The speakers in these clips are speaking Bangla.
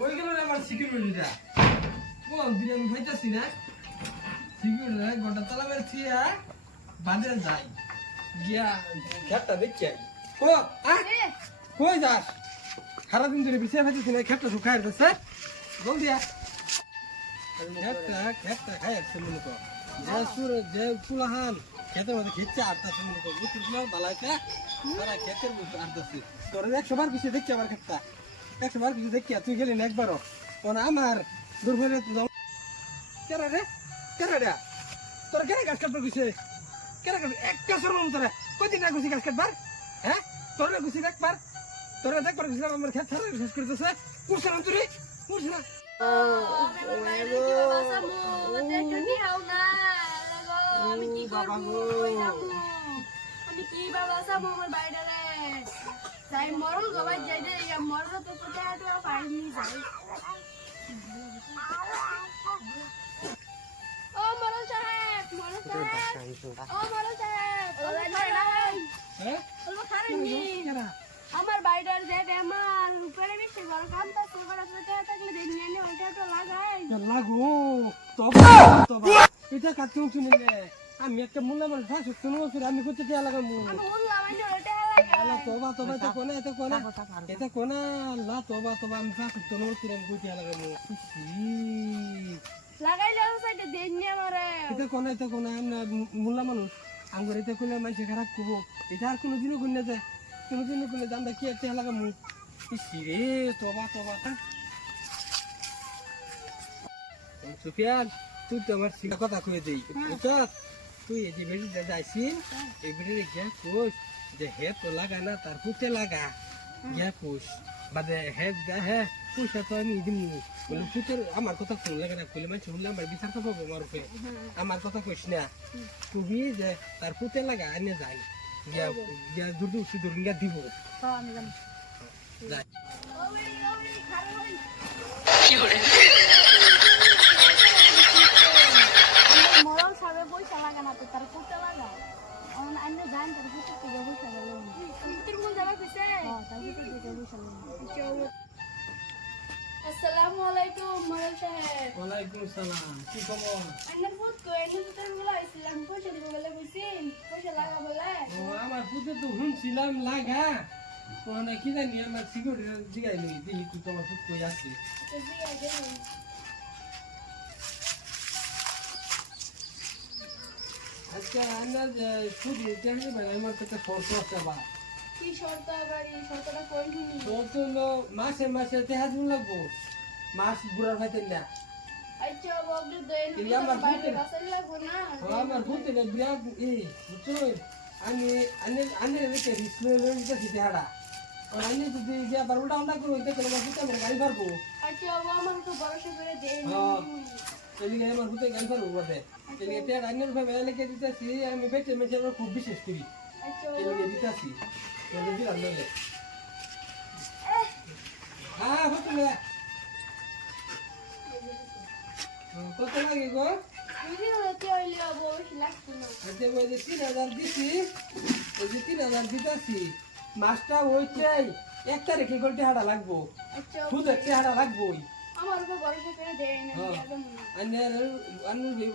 ওই গেল আমার সিকিউরিটিটা কোন দিন আমি ভাইতাছি না সিকিউরিটিটা গোটা তালা মেরে থিয়া বাঁধে যাই গিয়া খেটটা দেখছি ও কই যাস সারাদিন ধরে বিছিয়ে ভাইতেছি না খেটটা শুকায় দিচ্ছে জলদি খেটটা খাই আসছে মনে কর যে পুলাহান খেতের মধ্যে খেচ্ছে আটটাছে মনে কর বুঝছিস বালাইতে তারা খেতের মধ্যে আটটাছে তোর 100 বার পিছিয়ে দেখছি আমার খেটটা 100 বার পিছিয়ে দেখছি তুই গেলি না একবারও আমার দূর হয়ে কেরা রে তোর কেন গাছ কাটবার গুছে কেন একটা সরম তোরা কয়দিন না গুছি গাছ কাটবার হ্যাঁ তোর না গুছি দেখবার তোরা দেখবার গুছিলাম আমার খেত ছাড়া শেষ করতেছে কুরছিলাম তুই কুরছিলাম আমি কি বাবা সামু আমার বাইরে যাই মরল গবাই যাই দে মরল তো কোথায় তো পাইনি যাই ও মরল সাহেব হ্যাঁ আমার বাইরের যে আমার উপরে বেশি বড় কাম তো তোরা থাকলে দেখলে নে ওইটা তো লাগাই লাগো এটা কাটতে শুনিলে আমি একটা মূল্য আমার ভাষা শুনো আমি করতে দেয়া লাগামু আমি বললাম আমি ওইটা লাগাই তোবা এটা কোনা লা তোবা আমি ভাষা শুনো আমি করতে দেয়া লাগামু লাগাইলে সাইডে দেন নি আমারে এটা কোনা মূল্য মানুষ আঙ্গুর এটা কোলে মানুষ খারাপ করবো এটা আর কোনোদিনও গুণ না যায় কোনোদিনও গুণে জানটা কি একটা লাগামু রে তোবা সুফিয়ান তুই তো আমার সিধা কথা কয়ে দিই বুঝছ তুই এই যে বেড়ি যাইছি এই বেড়ি গিয়া কোষ যে হে তো লাগা না তার পুঁতে লাগা গিয়া কোষ বাদে হে হ্যাঁ পয়সা তো আমি দিন বলে পুঁতের আমার কথা কোন লাগে না কইলে মানুষ শুনলে আমার বিচার তো পাবো আমার উপরে আমার কথা কইস না তুই যে তার পুঁতে লাগা আনে যাই গিয়া গিয়া দুধ উঠি ধরুন গিয়া দিব যাই মরল সাবে পয়সা লাগা না তো তার কোটা লাগা অন আন্নে জান তার কোটা তো পয়সা লাগা তোর মন যাবে কইছে তার কোটা দিতে পয়সা লাগা আসসালামু আলাইকুম মরল সাহেব ওয়ালাইকুম সালাম কি খবর আন্নে ফুট কই নি তোর বলা ইসলাম পয়সা দিব বলে কইছিন পয়সা লাগা বলে ও আমার পুতে তো শুনছিলাম লাগা কোনে কি জানি আমার সিকিউরিটি জিগাইলি দিলি তুই তোমার ফুট কই আছে তো দিয়া দেন আজকে আমরা ছুটি দেখে ভাই আমার কাছে শর্ত আছে বা কি শর্ত আবার এই শর্তটা কই শুনি শর্ত হলো মাসে তেহাজ লাগবো মাস বুড়ার ভাইতে না আচ্ছা বগলে দেন এই আমার বাইরে ফুটে বাসাই লাগবো না আমার ফুটে না বিরাট বুঝছো আমি রেখে রিসলে লইতে দিতে হাড়া আর আমি যদি যে আবার উল্টা উল্টা করে হইতে গেলে আমার ফুটে আমার গাড়ি পারবো আচ্ছা আমার তো ভরসা করে দেন এদিকে আমার ফুটে গাড়ি পারবো বটে এদিকে তেহাজ আইনের ভাবে এলাকে দিতেছি আমি বেঁচে মেচে খুব বিশেষ করি আচ্ছা এদিকে দিতেছি এদিকে দিলাম নইলে হ্যাঁ ফুটে না কত লাগে গো বুঝি হতে হইলে অবশ্যই লাগতো না আচ্ছা ওই যে 3000 দিছি ওই যে 3000 দিতাছি মাছটা ওইটাই 1 তারিখে গলতে হাড়া লাগবো আচ্ছা শুধু একটা হাড়া লাগবোই আমার উপর ভরসা করে দেন আন্নের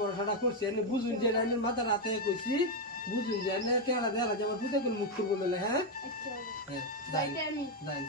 বড়টা করছি এনে বুঝুন যে আন্নের মাথা রাতে কইছি বুঝুন যে আন্নের টেড়া দেওয়া যাবে পুজো করে মুখ করবো হ্যাঁ আচ্ছা হ্যাঁ যাইতে আমি দাই